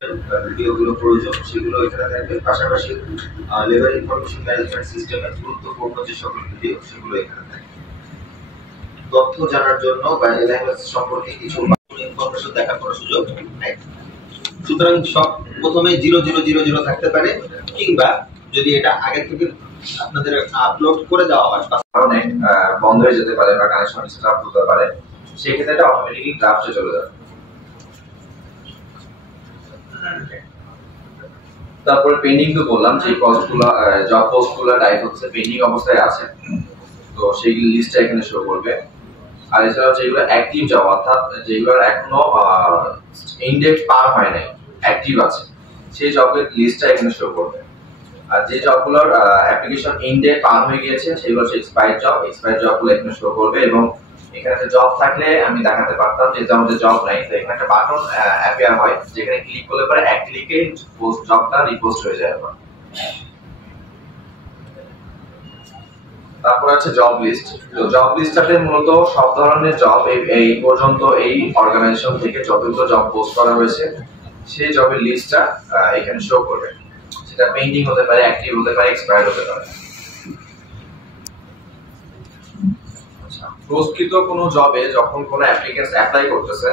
ভিডিওগুলো প্রয়োজন সেগুলো এখানে থাকবে। পাশাপাশি লেবার ইনফরমেশন ম্যানেজমেন্ট সিস্টেমের গুরুত্বপূর্ণ যে সকল ভিডিও সেগুলো এখানে থাকবে। তথ্য জানার জন্য বা এলএমএস সম্পর্কে কিছু ইনফরমেশন দেখার কোনো সুযোগ নেই। সুতরাং সব প্রথমে 0000 থাকতে পারে, কিংবা যদি এটা আগে থেকে আপনাদের আপলোড করে দেওয়া হয় কারণে বন্ধ হয়ে যেতে পারে বা কানেকশন ডিস্টার্ব হতে পারে, সেক্ষেত্রে এটা অটোমেটিক্যালি ড্রাফটে চলে যাবে। তারপরে পেন্ডিং তো বললাম যে পোস্টগুলো, জব পোস্টগুলো টাইপ হচ্ছে পেন্ডিং অবস্থায় আছে, তো সেই লিস্টটা এখানে শো করবে। আর এছাড়াও যেগুলো অ্যাক্টিভ জব, অর্থাৎ যেগুলোর এখনো ইনডেক্স পার হয় নাই, অ্যাক্টিভ আছে, সেই জবের লিস্টটা এখানে শো করবে। আর যে জবগুলোর অ্যাপ্লিকেশন ইনডেট পার হয়ে গিয়েছে সেগুলো হচ্ছে এক্সপায়ার্ড জবগুলো এখানে শো করবে। এবং এখানে একটা জব থাকলে আমি দেখাতে পারতাম, যেহেতু আমাদের জব নাই, তো এখানে একটা বাটন অ্যাপিয়ার হয়, যেখানে ক্লিক করলে পরে এক ক্লিকে জবটা রিপোস্ট হয়ে যায়। তারপর আছে জব লিস্ট। তো জব লিস্টটাতে মূলত সব ধরনের জব এই পর্যন্ত এই অর্গানাইজেশন থেকে যতগুলো জব পোস্ট করা হয়েছে সেই জবের লিস্টটা এখানে শো করবে। সেটা পেন্ডিং হতে পারে, অ্যাক্টিভ হতে পারে, এক্সপায়ার্ড হতে পারে। প্রস্তুত কোনো জবে যখন কোনো অ্যাপ্লিকেন্টস অ্যাপ্লাই করতেছে,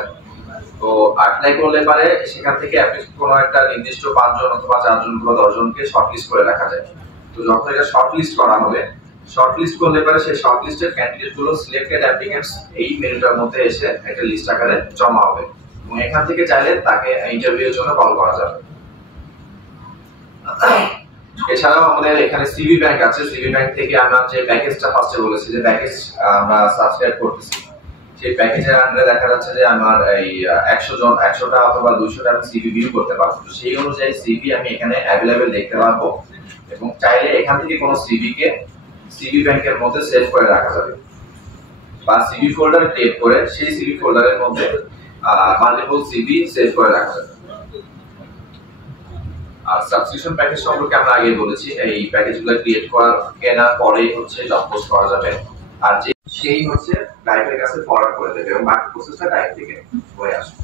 তো অ্যাপ্লাই করলে পারে সেখান থেকে কোনো একটা নির্দিষ্ট 5 জন অথবা 4 জন বা 10 জনকে শর্টলিস্ট করে রাখা যায়। তো যখন এটা শর্টলিস্ট করা হবে, শর্টলিস্ট করলে পারে সেই শর্টলিস্টের ক্যান্ডিডেট গুলো সিলেক্টেড অ্যাপ্লিকেন্টস এই মেনুটার মধ্যে এসে একটা লিস্ট আকারে জমা হবে, এবং এখান থেকে চাইলে তাকে ইন্টারভিউর জন্য কল করা যাবে। এছাড়াও আমাদের এখানে সিভি ব্যাংক আছে। সিভি ব্যাংক থেকে আমরা যে প্যাকেজটা ফার্স্টে বলেছি, যে প্যাকেজ আমরা সাবস্ক্রাইব করতেছি, সেই প্যাকেজের আন্ডারে দেখা যাচ্ছে যে আমার এই 100টা অথবা 200টা আমি সিভি ভিউ করতে পারবো। তো সেই অনুযায়ী সিভি আমি এখানে অ্যাভেলেবেল দেখতে পারবো, এবং চাইলে এখান থেকে কোনো সিভি কে সিভি ব্যাংকের মধ্যে সেভ করে রাখা যাবে, বা সিভি ফোল্ডার ক্রিয়েট করে সেই সিভি ফোল্ডারের মধ্যে মাল্টিপল সিভি সেভ করে রাখা যাবে। আর সাবস্ক্রিপশন প্যাকেজ সম্পর্কে আমরা আগে বলেছি, এই প্যাকেজগুলো ক্রিয়েট কেনার পরে হচ্ছে জব পোস্ট করা যাবে, আর যে সেই হচ্ছে ক্লায়েন্টের কাছে ফরওয়ার্ড করে দেবে, এবং বাকি প্রসেসটা ক্লায়েন্ট থেকে হয়ে আসবে।